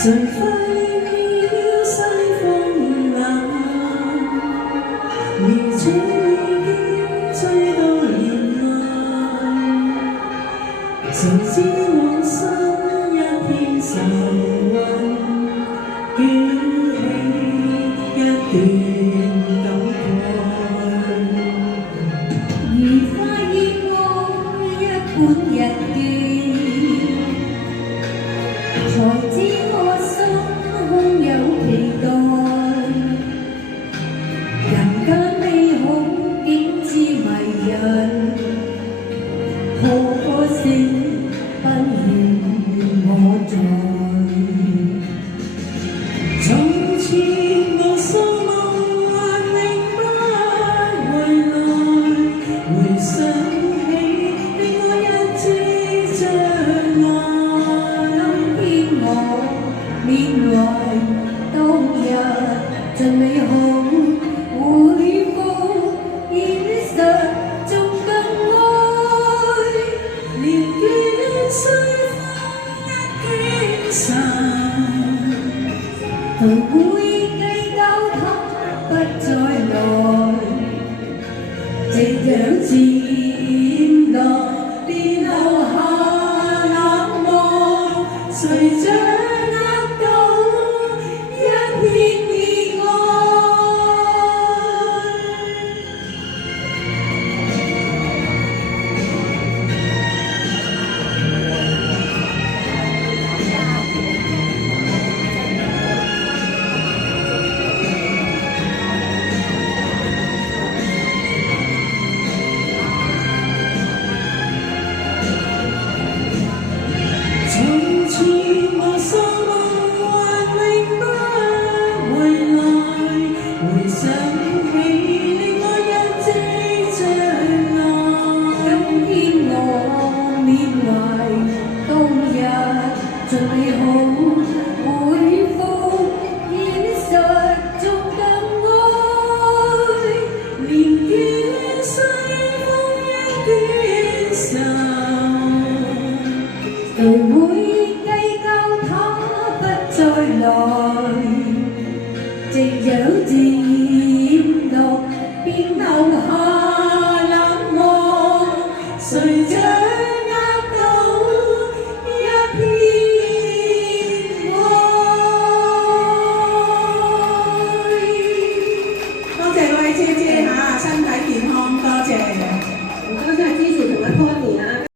誰發現了西風冷，而這已經追到年來，誰知我心一片愁雲，捲起一段感慨，如發現我一本日記，才知我心空有期待。人間美好竟至迷人，可惜不願我在。從前無數夢幻永不回來，回想起令我一知將愛。今天我緬懷當日盡美好，會否現實仲更愛？年月隨風一經神，誰會計較他不再來？夕陽漸落，便留下冷漠，誰掌握到一片意外？從前無數夢幻永不回來，回想起令我一知將愛。今天我緬懷當日盡美好，會否現實仲更愛？年月隨風一轉手，誰會